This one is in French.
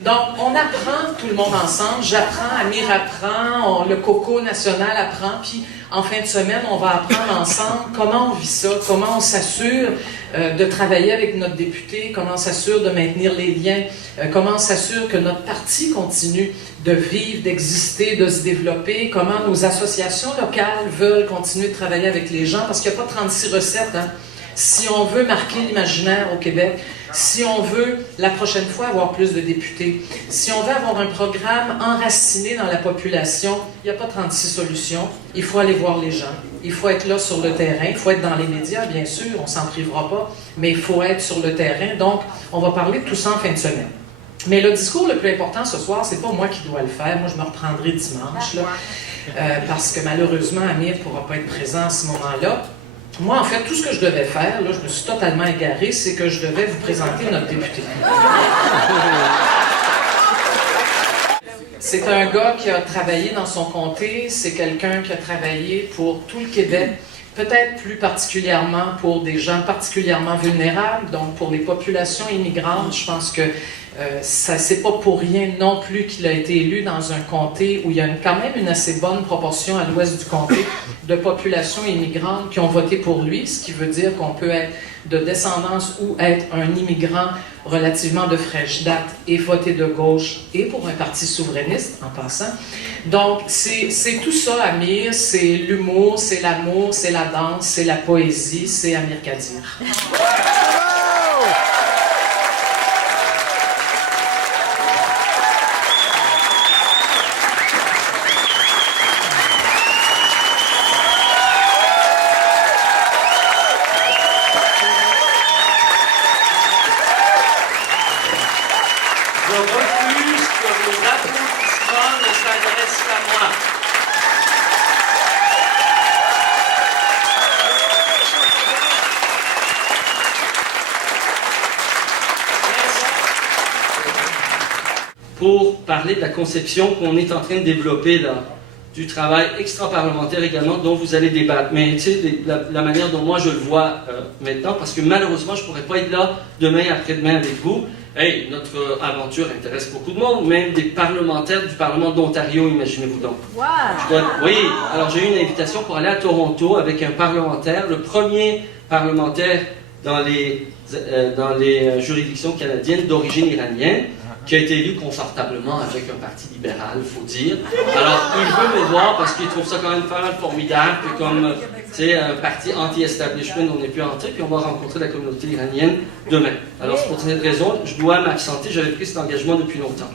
Donc, on apprend tout le monde ensemble. J'apprends, Amir apprend, le Coco National apprend, puis en fin de semaine, on va apprendre ensemble comment on vit ça, comment on s'assure de travailler avec notre député, comment on s'assure de maintenir les liens, comment on s'assure que notre parti continue de vivre, d'exister, de se développer, comment nos associations locales veulent continuer de travailler avec les gens, parce qu'il n'y a pas 36 recettes, hein. Si on veut marquer l'imaginaire au Québec, si on veut, la prochaine fois, avoir plus de députés, si on veut avoir un programme enraciné dans la population, il n'y a pas 36 solutions. Il faut aller voir les gens. Il faut être là sur le terrain. Il faut être dans les médias, bien sûr, on ne s'en privera pas, mais il faut être sur le terrain. Donc, on va parler de tout ça en fin de semaine. Mais le discours le plus important ce soir, c'est pas moi qui dois le faire. Moi, je me reprendrai dimanche, là, parce que malheureusement, Amir ne pourra pas être présent à ce moment-là. Moi, en fait, tout ce que je devais faire, là, je me suis totalement égaré, c'est que je devais vous présenter notre député. C'est un gars qui a travaillé dans son comté, c'est quelqu'un qui a travaillé pour tout le Québec, peut-être plus particulièrement pour des gens particulièrement vulnérables, donc pour les populations immigrantes. Je pense que c'est pas pour rien non plus qu'il a été élu dans un comté où il y a quand même une assez bonne proportion à l'ouest du comté de populations immigrantes qui ont voté pour lui, ce qui veut dire qu'on peut être de descendance ou être un immigrant relativement de fraîche date et voter de gauche et pour un parti souverainiste en passant. Donc c'est tout ça, Amir, c'est l'humour, c'est l'amour, c'est la danse, c'est la poésie, c'est Amir Kadir. Je refuse que vos applaudissements ne s'adressent qu'à moi. Pour parler de la conception qu'on est en train de développer là, du travail extra-parlementaire également dont vous allez débattre. Mais tu sais, la manière dont moi je le vois maintenant, parce que malheureusement je ne pourrais pas être là demain après-demain avec vous. Hey, notre aventure intéresse beaucoup de monde, même des parlementaires du Parlement d'Ontario, imaginez-vous donc. Wow. Oui, alors j'ai eu une invitation pour aller à Toronto avec un parlementaire, le premier parlementaire dans les juridictions canadiennes d'origine iranienne, qui a été élu confortablement avec un parti libéral, il faut dire. Alors, il veut me voir parce qu'il trouve ça quand même pas mal formidable, puis comme, tu sais, un parti anti-establishment, on n'est plus entré, puis on va rencontrer la communauté iranienne demain. Alors, c'est pour cette raison, je dois m'absenter, j'avais pris cet engagement depuis longtemps.